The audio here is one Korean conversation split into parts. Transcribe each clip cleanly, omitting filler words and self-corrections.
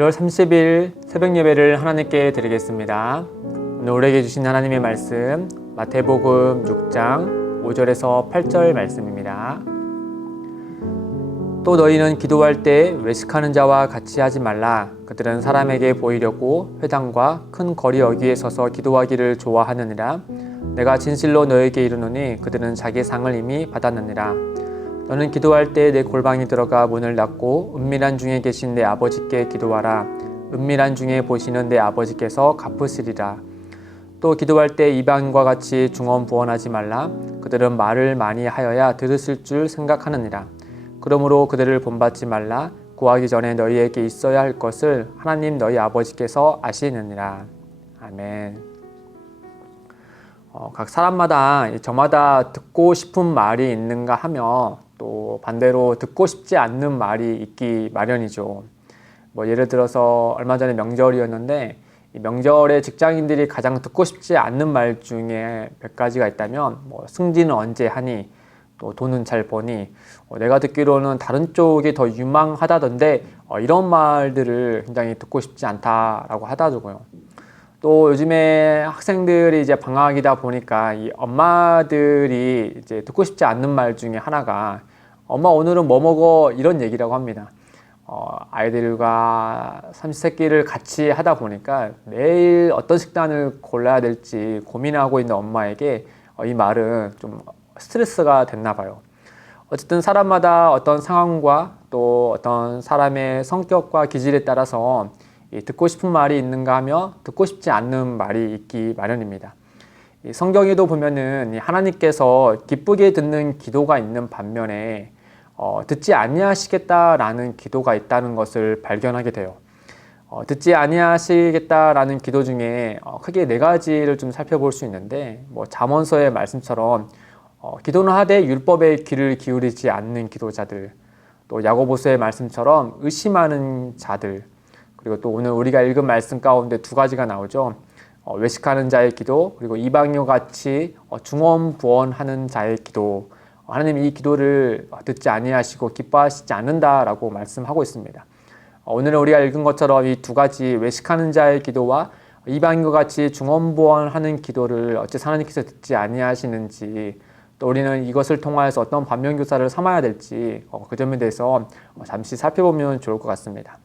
1월 30일 새벽 예배를 하나님께 드리겠습니다. 오늘 우리에게 주신 하나님의 말씀 마태복음 6장 5절에서 8절 말씀입니다. 또 너희는 기도할 때 외식하는 자와 같이 하지 말라. 그들은 사람에게 보이려고 회당과 큰 거리 어귀에 서서 기도하기를 좋아하느니라. 내가 진실로 너에게 이르노니 그들은 자기 상을 이미 받았느니라. 너는 기도할 때 내 골방에 들어가 문을 닫고 은밀한 중에 계신 내 아버지께 기도하라. 은밀한 중에 보시는 내 아버지께서 갚으시리라. 또 기도할 때 이방인과 같이 중언부언하지 말라. 그들은 말을 많이 하여야 들으실 줄 생각하느니라. 그러므로 그들을 본받지 말라. 구하기 전에 너희에게 있어야 할 것을 하나님 너희 아버지께서 아시느니라. 아멘. 각 사람마다 저마다 듣고 싶은 말이 있는가 하며 또 반대로 듣고 싶지 않는 말이 있기 마련이죠. 예를 들어서 얼마 전에 명절이었는데 이 명절에 직장인들이 가장 듣고 싶지 않는 말 중에 몇 가지가 있다면 승진은 언제 하니, 또 돈은 잘 버니, 내가 듣기로는 다른 쪽이 더 유망하다던데 이런 말들을 굉장히 듣고 싶지 않다라고 하더라고요. 또 요즘에 학생들이 이제 방학이다 보니까 이 엄마들이 이제 듣고 싶지 않는 말 중에 하나가 엄마 오늘은 뭐 먹어, 이런 얘기라고 합니다. 아이들과 삼시세끼를 같이 하다 보니까 매일 어떤 식단을 골라야 될지 고민하고 있는 엄마에게 이 말은 좀 스트레스가 됐나 봐요. 어쨌든 사람마다 어떤 상황과 또 어떤 사람의 성격과 기질에 따라서 듣고 싶은 말이 있는가 하며 듣고 싶지 않는 말이 있기 마련입니다. 성경에도 보면은 하나님께서 기쁘게 듣는 기도가 있는 반면에 듣지 아니하시겠다라는 기도가 있다는 것을 발견하게 돼요. 듣지 아니하시겠다라는 기도 중에 크게 네 가지를 좀 살펴볼 수 있는데, 잠언서의 말씀처럼 기도는 하되 율법에 귀를 기울이지 않는 기도자들, 또 야고보서의 말씀처럼 의심하는 자들, 그리고 또 오늘 우리가 읽은 말씀 가운데 두 가지가 나오죠. 외식하는 자의 기도, 그리고 이방인과 같이 중언부언하는 자의 기도. 하나님이 이 기도를 듣지 아니하시고 기뻐하시지 않는다라고 말씀하고 있습니다. 오늘은 우리가 읽은 것처럼 이 두 가지 외식하는 자의 기도와 이방인과 같이 중언부언하는 기도를 어찌 하나님께서 듣지 아니하시는지, 또 우리는 이것을 통하여서 어떤 반면교사를 삼아야 될지 그 점에 대해서 잠시 살펴보면 좋을 것 같습니다.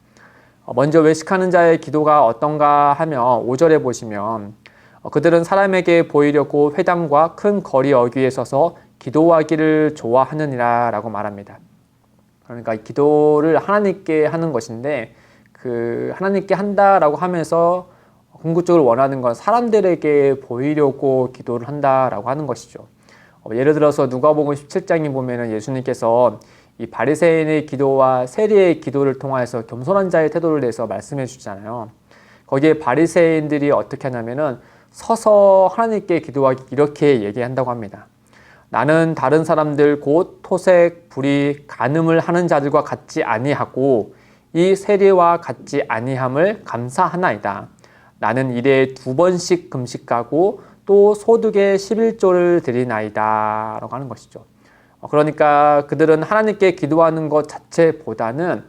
먼저 외식하는 자의 기도가 어떤가 하며 5절에 보시면 그들은 사람에게 보이려고 회당과 큰 거리 어귀에 서서 기도하기를 좋아하느니라 라고 말합니다. 그러니까 기도를 하나님께 하는 것인데 그 하나님께 한다라고 하면서 궁극적으로 원하는 건 사람들에게 보이려고 기도를 한다라고 하는 것이죠. 예를 들어서 누가복음 17장에 보면은 예수님께서 이 바리새인의 기도와 세리의 기도를 통하여서 겸손한 자의 태도를 대해서 말씀해 주잖아요. 거기에 바리새인들이 어떻게 하냐면은 서서 하나님께 기도하기 이렇게 얘기한다고 합니다. 나는 다른 사람들 곧 토색, 불의, 간음을 하는 자들과 같지 아니하고 이 세리와 같지 아니함을 감사하나이다. 나는 일에 2번씩 금식하고 또 소득의 11조를 드리나이다 라고 하는 것이죠. 그러니까 그들은 하나님께 기도하는 것 자체보다는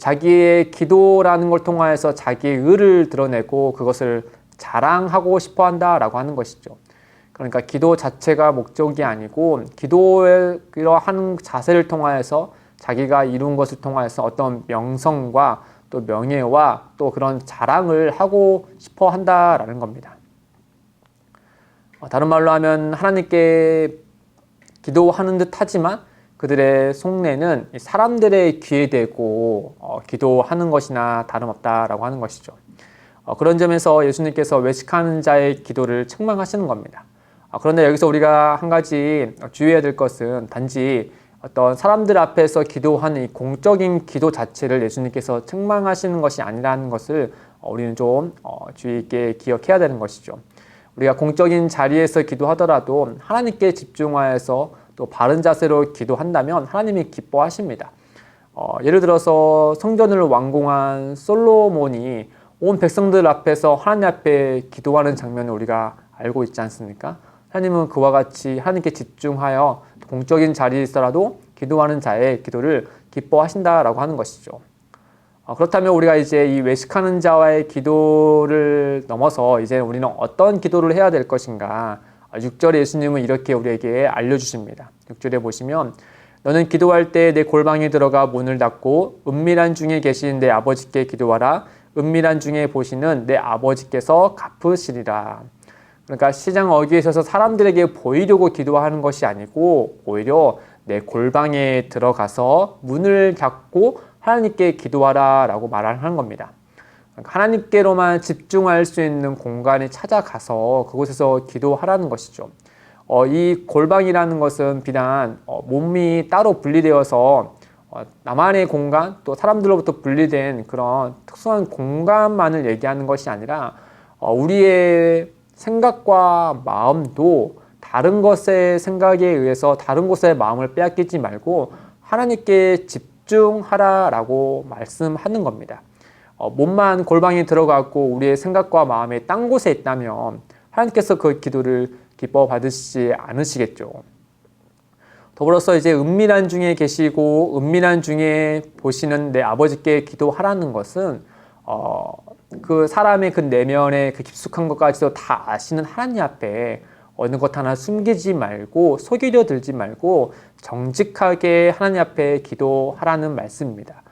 자기의 기도라는 걸 통하여서 자기의 의를 드러내고 그것을 자랑하고 싶어 한다라고 하는 것이죠. 그러니까 기도 자체가 목적이 아니고 기도에 하는 자세를 통하여서 자기가 이룬 것을 통하여서 어떤 명성과 또 명예와 또 그런 자랑을 하고 싶어 한다라는 겁니다. 다른 말로 하면 하나님께 기도하는 듯 하지만 그들의 속내는 사람들의 귀에 대고 기도하는 것이나 다름없다라고 하는 것이죠. 그런 점에서 예수님께서 외식하는 자의 기도를 책망하시는 겁니다. 그런데 여기서 우리가 한 가지 주의해야 될 것은 단지 어떤 사람들 앞에서 기도하는 이 공적인 기도 자체를 예수님께서 책망하시는 것이 아니라는 것을 우리는 좀 주의 있게 기억해야 되는 것이죠. 우리가 공적인 자리에서 기도하더라도 하나님께 집중하여서 또 바른 자세로 기도한다면 하나님이 기뻐하십니다. 예를 들어서 성전을 완공한 솔로몬이 온 백성들 앞에서 하나님 앞에 기도하는 장면을 우리가 알고 있지 않습니까? 하나님은 그와 같이 하나님께 집중하여 공적인 자리에 있어라도 기도하는 자의 기도를 기뻐하신다라고 하는 것이죠. 그렇다면 우리가 이제 이 외식하는 자와의 기도를 넘어서 이제 우리는 어떤 기도를 해야 될 것인가? 6절에 예수님은 이렇게 우리에게 알려주십니다. 6절에 보시면 너는 기도할 때 내 골방에 들어가 문을 닫고 은밀한 중에 계신 내 아버지께 기도하라. 은밀한 중에 보시는 내 아버지께서 갚으시리라. 그러니까 시장 어귀에 서서 사람들에게 보이려고 기도하는 것이 아니고 오히려 내 골방에 들어가서 문을 닫고 하나님께 기도하라 라고 말하는 겁니다. 그러니까 하나님께로만 집중할 수 있는 공간에 찾아가서 그곳에서 기도하라는 것이죠. 이 골방이라는 것은 비단 몸이 따로 분리되어서 나만의 공간 또 사람들로부터 분리된 그런 특수한 공간만을 얘기하는 것이 아니라 우리의 생각과 마음도 다른 것의 생각에 의해서 다른 곳의 마음을 빼앗기지 말고 하나님께 집중하라라고 말씀하는 겁니다. 몸만 골방에 들어가고 우리의 생각과 마음이 딴 곳에 있다면 하나님께서 그 기도를 기뻐 받으시지 않으시겠죠. 더불어서 이제 은밀한 중에 계시고 은밀한 중에 보시는 내 아버지께 기도하라는 것은 그 사람의 그 내면의 그 깊숙한 것까지도 다 아시는 하나님 앞에 어느 것 하나 숨기지 말고 속이려 들지 말고 정직하게 하나님 앞에 기도하라는 말씀입니다.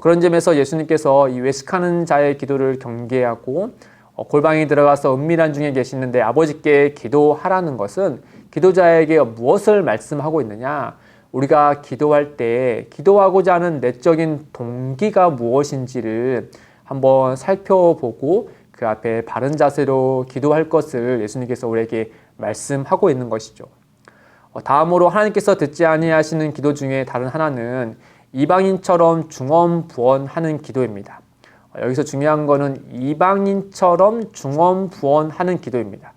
그런 점에서 예수님께서 이 외식하는 자의 기도를 경계하고 골방에 들어가서 은밀한 중에 계시는 내 아버지께 기도하라는 것은 기도자에게 무엇을 말씀하고 있느냐? 우리가 기도할 때 기도하고자 하는 내적인 동기가 무엇인지를 한번 살펴보고 그 앞에 바른 자세로 기도할 것을 예수님께서 우리에게 말씀하고 있는 것이죠. 다음으로 하나님께서 듣지 아니하시는 기도 중에 다른 하나는 이방인처럼 중언부언하는 기도입니다. 여기서 중요한 거는 이방인처럼 중언부언하는 기도입니다.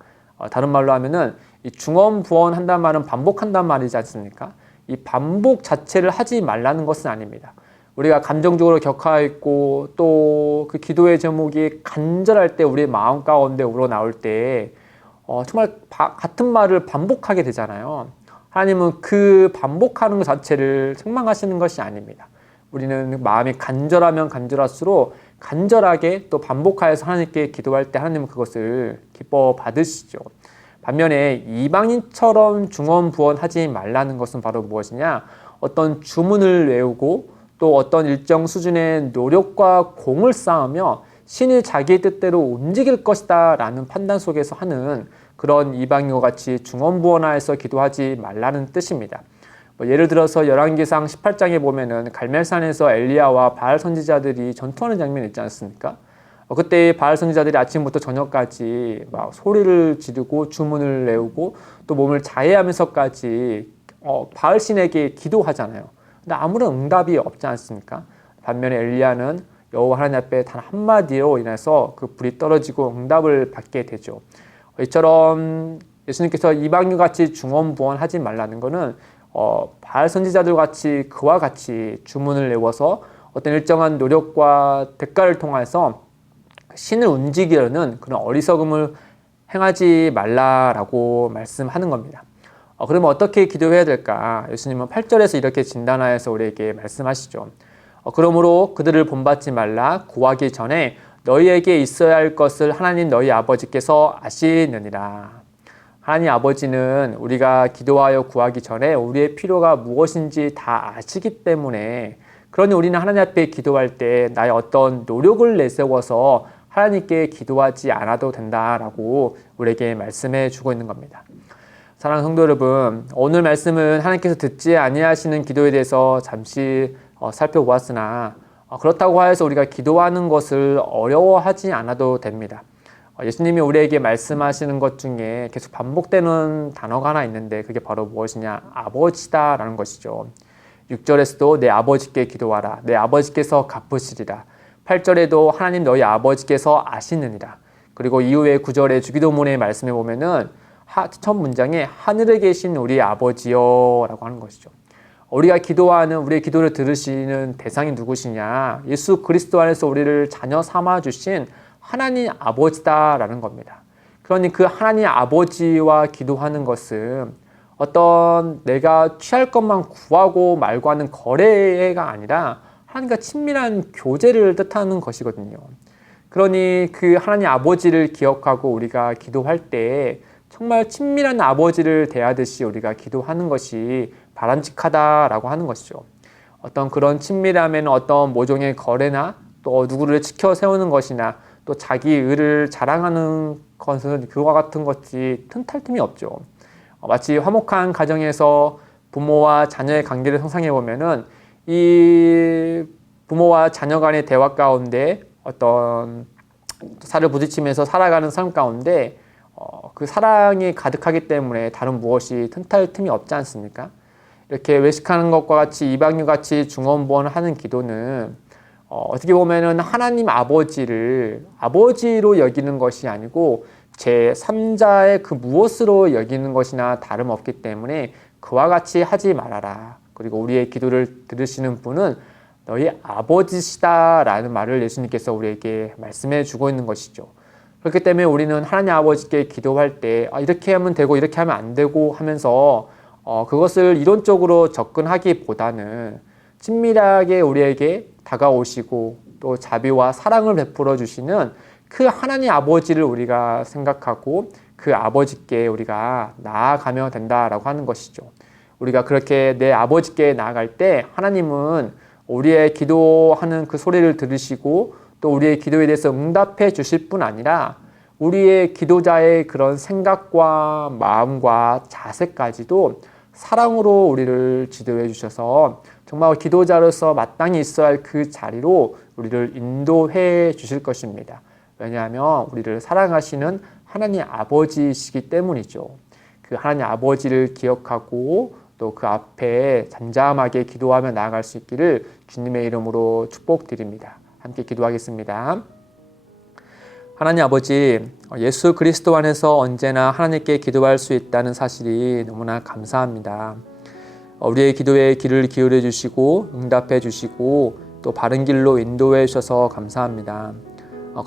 다른 말로 하면은 이 중언부언한다는 말은 반복한다는 말이지 않습니까? 이 반복 자체를 하지 말라는 것은 아닙니다. 우리가 감정적으로 격하있고 또 그 기도의 제목이 간절할 때 우리의 마음 가운데 우러나올 때 정말 같은 말을 반복하게 되잖아요. 하나님은 그 반복하는 것 자체를 책망하시는 것이 아닙니다. 우리는 마음이 간절하면 간절할수록 간절하게 또 반복하여서 하나님께 기도할 때 하나님은 그것을 기뻐 받으시죠. 반면에 이방인처럼 중언부언하지 말라는 것은 바로 무엇이냐? 어떤 주문을 외우고 또 어떤 일정 수준의 노력과 공을 쌓으며 신이 자기의 뜻대로 움직일 것이다 라는 판단 속에서 하는 그런 이방인과 같이 중언부언하여서 기도하지 말라는 뜻입니다. 예를 들어서 열왕기상 18장에 보면은 갈멜산에서 엘리야와 바알 선지자들이 전투하는 장면이 있지 않습니까? 그때 바알 선지자들이 아침부터 저녁까지 막 소리를 지르고 주문을 외우고 또 몸을 자해하면서까지 바알 신에게 기도하잖아요. 근데 아무런 응답이 없지 않습니까? 반면에 엘리야는 여호와 하나님 앞에 단 한마디로 인해서 그 불이 떨어지고 응답을 받게 되죠. 이처럼 예수님께서 이방인과 같이 중언부언하지 말라는 것은 바알 선지자들 같이 그와 같이 주문을 외워서 어떤 일정한 노력과 대가를 통해서 신을 움직이려는 그런 어리석음을 행하지 말라라고 말씀하는 겁니다. 그러면 어떻게 기도해야 될까? 예수님은 8절에서 이렇게 진단하여서 우리에게 말씀하시죠. 그러므로 그들을 본받지 말라. 구하기 전에 너희에게 있어야 할 것을 하나님 너희 아버지께서 아시느니라. 하나님 아버지는 우리가 기도하여 구하기 전에 우리의 필요가 무엇인지 다 아시기 때문에 그러니 우리는 하나님 앞에 기도할 때 나의 어떤 노력을 내세워서 하나님께 기도하지 않아도 된다라고 우리에게 말씀해 주고 있는 겁니다. 사랑하는 성도 여러분, 오늘 말씀은 하나님께서 듣지 아니하시는 기도에 대해서 잠시 살펴보았으나 그렇다고 하여서 우리가 기도하는 것을 어려워하지 않아도 됩니다. 예수님이 우리에게 말씀하시는 것 중에 계속 반복되는 단어가 하나 있는데 그게 바로 무엇이냐? 아버지다라는 것이죠. 6절에서도 내 아버지께 기도하라. 내 아버지께서 갚으시리라. 8절에도 하나님 너희 아버지께서 아시느니라. 그리고 이후에 9절의 주기도문의 말씀에 보면은 첫 문장에 하늘에 계신 우리 아버지여 라고 하는 것이죠. 우리가 기도하는 우리의 기도를 들으시는 대상이 누구시냐? 예수 그리스도 안에서 우리를 자녀 삼아주신 하나님 아버지다라는 겁니다. 그러니 그 하나님 아버지와 기도하는 것은 어떤 내가 취할 것만 구하고 말고 하는 거래가 아니라 하나님과 친밀한 교제를 뜻하는 것이거든요. 그러니 그 하나님 아버지를 기억하고 우리가 기도할 때 정말 친밀한 아버지를 대하듯이 우리가 기도하는 것이 바람직하다라고 하는 것이죠. 어떤 그런 친밀함에는 어떤 모종의 거래나 또 누구를 지켜 세우는 것이나 또 자기 의를 자랑하는 것은 그와 같은 것이 틈탈 틈이 없죠. 마치 화목한 가정에서 부모와 자녀의 관계를 상상해 보면은 이 부모와 자녀 간의 대화 가운데 어떤 살을 부딪히면서 살아가는 삶 가운데 그 사랑이 가득하기 때문에 다른 무엇이 틈탈 틈이 없지 않습니까? 이렇게 외식하는 것과 같이 이방류 같이 중언부언하는 기도는 어떻게 보면은 하나님 아버지를 아버지로 여기는 것이 아니고 제3자의 그 무엇으로 여기는 것이나 다름없기 때문에 그와 같이 하지 말아라. 그리고 우리의 기도를 들으시는 분은 너희 아버지시다라는 말을 예수님께서 우리에게 말씀해 주고 있는 것이죠. 그렇기 때문에 우리는 하나님 아버지께 기도할 때 이렇게 하면 되고 이렇게 하면 안 되고 하면서 그것을 이론적으로 접근하기보다는 친밀하게 우리에게 다가오시고 또 자비와 사랑을 베풀어 주시는 그 하나님 아버지를 우리가 생각하고 그 아버지께 우리가 나아가면 된다라고 하는 것이죠. 우리가 그렇게 내 아버지께 나아갈 때 하나님은 우리의 기도하는 그 소리를 들으시고 또 우리의 기도에 대해서 응답해 주실 뿐 아니라 우리의 기도자의 그런 생각과 마음과 자세까지도 사랑으로 우리를 지도해 주셔서 정말 기도자로서 마땅히 있어야 할 그 자리로 우리를 인도해 주실 것입니다. 왜냐하면 우리를 사랑하시는 하나님 아버지이시기 때문이죠. 그 하나님 아버지를 기억하고 또 그 앞에 잠잠하게 기도하며 나아갈 수 있기를 주님의 이름으로 축복드립니다. 함께 기도하겠습니다. 하나님 아버지, 예수 그리스도 안에서 언제나 하나님께 기도할 수 있다는 사실이 너무나 감사합니다. 우리의 기도에 귀를 기울여 주시고 응답해 주시고 또 바른 길로 인도해 주셔서 감사합니다.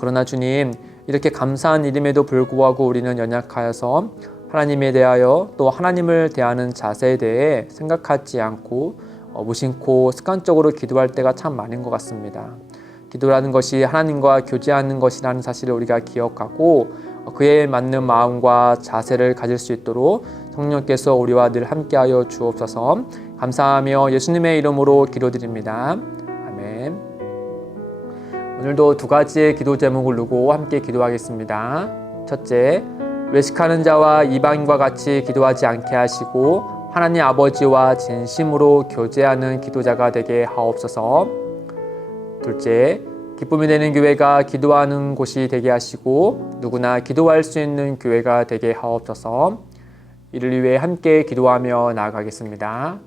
그러나 주님, 이렇게 감사한 일임에도 불구하고 우리는 연약하여서 하나님에 대하여 또 하나님을 대하는 자세에 대해 생각하지 않고 무심코 습관적으로 기도할 때가 참 많은 것 같습니다. 기도라는 것이 하나님과 교제하는 것이라는 사실을 우리가 기억하고 그에 맞는 마음과 자세를 가질 수 있도록 성령께서 우리와 늘 함께하여 주옵소서. 감사하며 예수님의 이름으로 기도드립니다. 아멘. 오늘도 두 가지의 기도 제목을 두고 함께 기도하겠습니다. 첫째, 외식하는 자와 이방인과 같이 기도하지 않게 하시고 하나님 아버지와 진심으로 교제하는 기도자가 되게 하옵소서. 둘째, 기쁨이 되는 교회가 기도하는 곳이 되게 하시고 누구나 기도할 수 있는 교회가 되게 하옵소서. 이를 위해 함께 기도하며 나아가겠습니다.